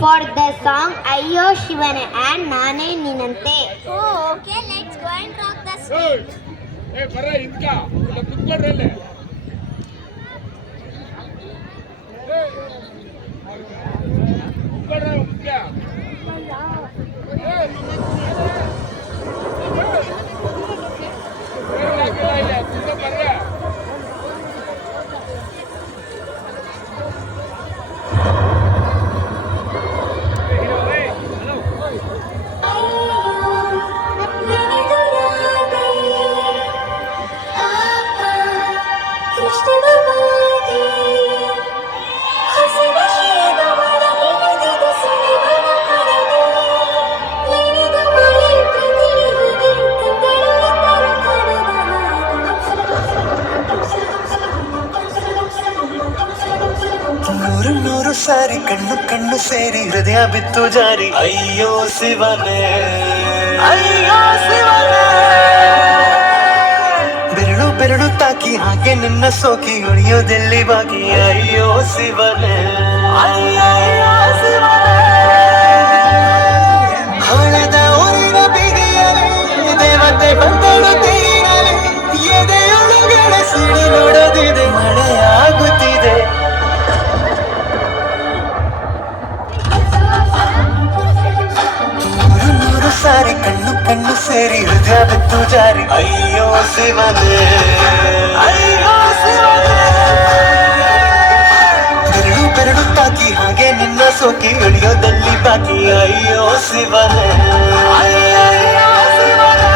for the song Ayyo Shivane and Nane Ninante. Oh, okay, let's go and rock the stage. ಏ ಬರ ಇದ್ಕ ಇಲ್ಲ ಕುತ್ಕೊಡ್ರಿ ಅಲ್ಲಿ ಕುತ್ಕೊಡ್ರಿ ಮುಖ್ಯ ಇಲ್ಲ ಕುತ್ಕೊ ಬರ್ರಿ ನೂರು ನೂರು ಸಾರಿ ಕಣ್ಣು ಕಣ್ಣು ಸೇರಿ ಹೃದಯ ಬಿತ್ತು ಜಾರಿ ಅಯ್ಯೋ ಶಿವನೇ ಅಯ್ಯೋ ಶಿವನೇ ಬೆರಳು ಬೆರಳು ತಾಕಿ ಹಾಗೆ ನಿನ್ನ ಸೋಕಿ ಉಳಿಯೋದೆಲ್ಲಿ ಬಾಕಿ ಅಯ್ಯೋ ಶಿವನೇ ಅಯ್ಯೋ ಶಿವನೇ ಹಣದ ಊರಿನ ಬೀದಿಯಲ್ಲಿ ದೇವತೆ ಬಂದಳು ತೀರಲಿ ಎದೆಯೊಳಗಡೆ ಸಿಡಿ ನೋಡೋದಿದೆ ಮಳೆಯಾಗುತ್ತಿದೆ ಸಾರಿ ಕಣ್ಣು ಕಣ್ಣು ಸೇರಿ ಹೃದಯ ಬಿತ್ತು ಜಾರಿ ಅಯ್ಯೋ ಶಿವನೇ ಅಯ್ಯೋ ಶಿವನೇ ಬೆರಳು ಬೆರಳು ತಾಕಿ ಹಾಗೆ ನಿನ್ನ ಸೋಕಿ ಇಳಿಯೋದಲ್ಲಿ ಬಾಕಿ ಅಯ್ಯೋ ಶಿವನೇ ಅಯ್ಯೋ ಶಿವನೇ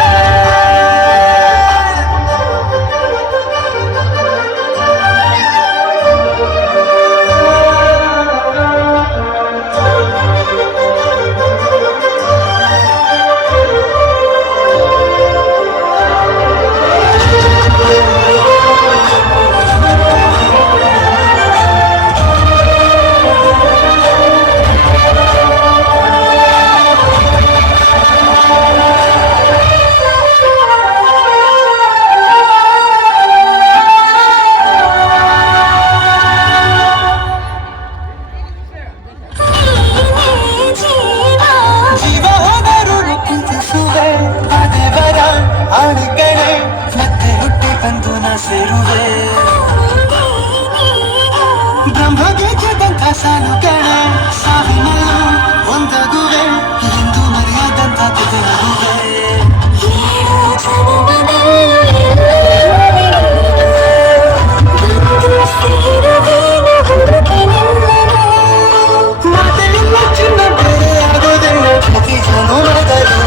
ಸೇರುವೆ ಬ್ರಹ್ಮಗೆ ಜಗಂತ ಸಾಲು ಕಣೆ ಸಾವಿನಲ್ಲೂ ಒಂದಾಗುವೆ ಎಂದು ಮರೆಯದಂತ ತೆಗೆದುವೆ ಮಾತೆಲ್ಲ ಚಿನ್ನ ಬೇರೆ ಆಗೋದಿಲ್ಲ ಪ್ರತಿ ಜನುಮದಲ್ಲೂ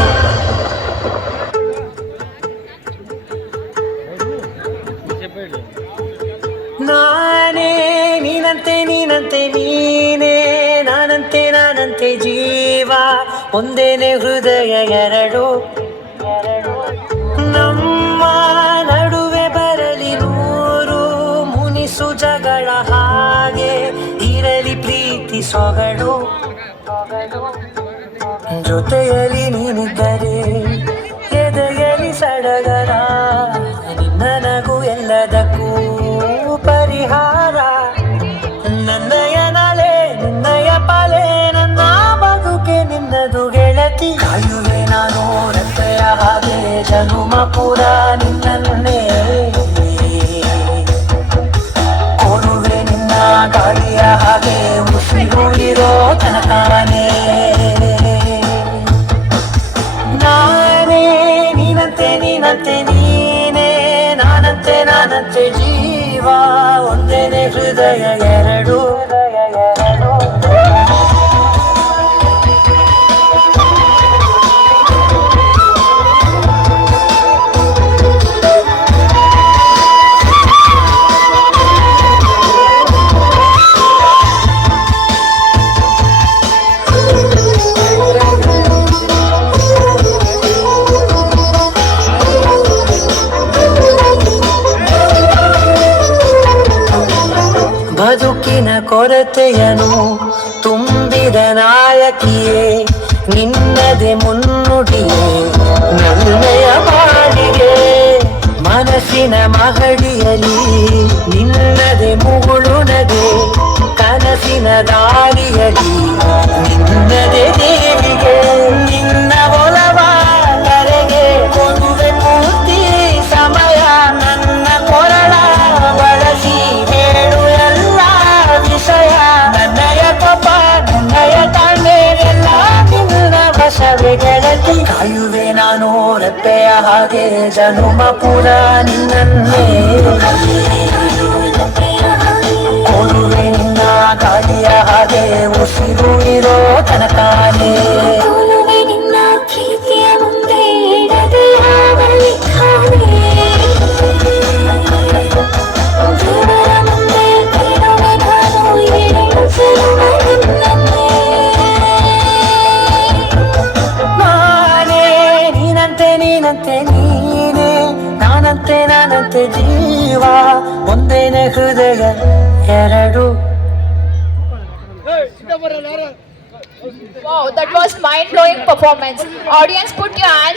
ನಾನೇ ನೀನಂತೆ ನೀನಂತೆ ನೀನೇ ನಾನಂತೆ ನಾನಂತೆ ಜೀವ ಒಂದೇನೆ ಹೃದಯ ಎರಡು ನಮ್ಮ ನಡುವೆ ಬರಲಿ ನೂರು ಮುನಿಸು ಜಗಳ ಹಾಗೆ ಇರಲಿ ಪ್ರೀತಿ ಸೊಗಡು ಜೊತೆಯಲ್ಲಿ ನೀನಿದ್ದರೆ ಎದೆಯಲಿ ಸಡಗರ ನಿನ್ನ ನಗು ಎಲ್ಲದಕ್ಕೂ ಪರಿಹಾರ ನನ್ನಯ ನಲೆ ನಿನ್ನಯ ಪಾಲೆ ನನ್ನ ಬದುಕೆ ನಿನ್ನದು ಗೆಳತಿ ಕಾಯುವೆ ನಾನು ರಸ್ತೆಯ ಹಾಗೆ ಜನುಮ ಪೂರ ನಿನ್ನನ್ನೇ ಕೊಡುವೆ ನಿನ್ನ ಗಾಳಿಯ ಹಾಗೆ ಉಸಿರು ಇರೋ ತನಕನೇ ನಾನೇ ನೀನಂತೆ ನೀನಂತೆ ನೀನೇ ನಾನಂತೆ ನಾನಂತೆ ಜೀವ ಒಂದೇನೆ ಹೃದಯ ಎರಡು ಬದುಕಿನ ಕೊರತೆಯನು ತುಂಬಿದ ನಾಯಕಿಯೇ ನಿನ್ನದೆ ಮುನ್ನುಡಿಯೇ ನನ್ನೆಯ ಬಾಳಿಗೆ ಮನಸ್ಸಿನ ಮಹಡಿಯಲಿ ನಿನ್ನದೆ ಮುಗುಳು ನಗೆ ಕನಸಿನ ದಾರಿಯಲಿ ನಿನ್ನ ಕಪ್ಪೆಯ ಹಾಗೆ ಜನುಮ ಪುರ ನಿನ್ನನ್ನೇ ಕೊಡುವೆ ನಿನ್ನ ಗಾಳಿಯ ಹಾಗೆ ಉಸಿರು ಇರೋ ತನಕಾನೇ ನಿನ್ನ ಪ್ರೀತಿಯ ಮುಂದೆ ಇಡದೆ ಯಾವಲ್ಲಿ ಖಾಲಿ ದೇವರ ಮುಂದೆ ಇಡುವೆ ನಾನು ಏಳು ಜನ್ಮ ನಿನ್ನನ್ನೇ. ನಾನೇ ನೀನಂತೆ ನೀನಂತೆ ನೀನೇ ನಾನಂತೆ ನಾನಂತೆ ಜೀವ ಒಂದೇನೆ ಹೃದಯ ಎರಡು. Wow, that was mind-blowing performance. Audience, put your hands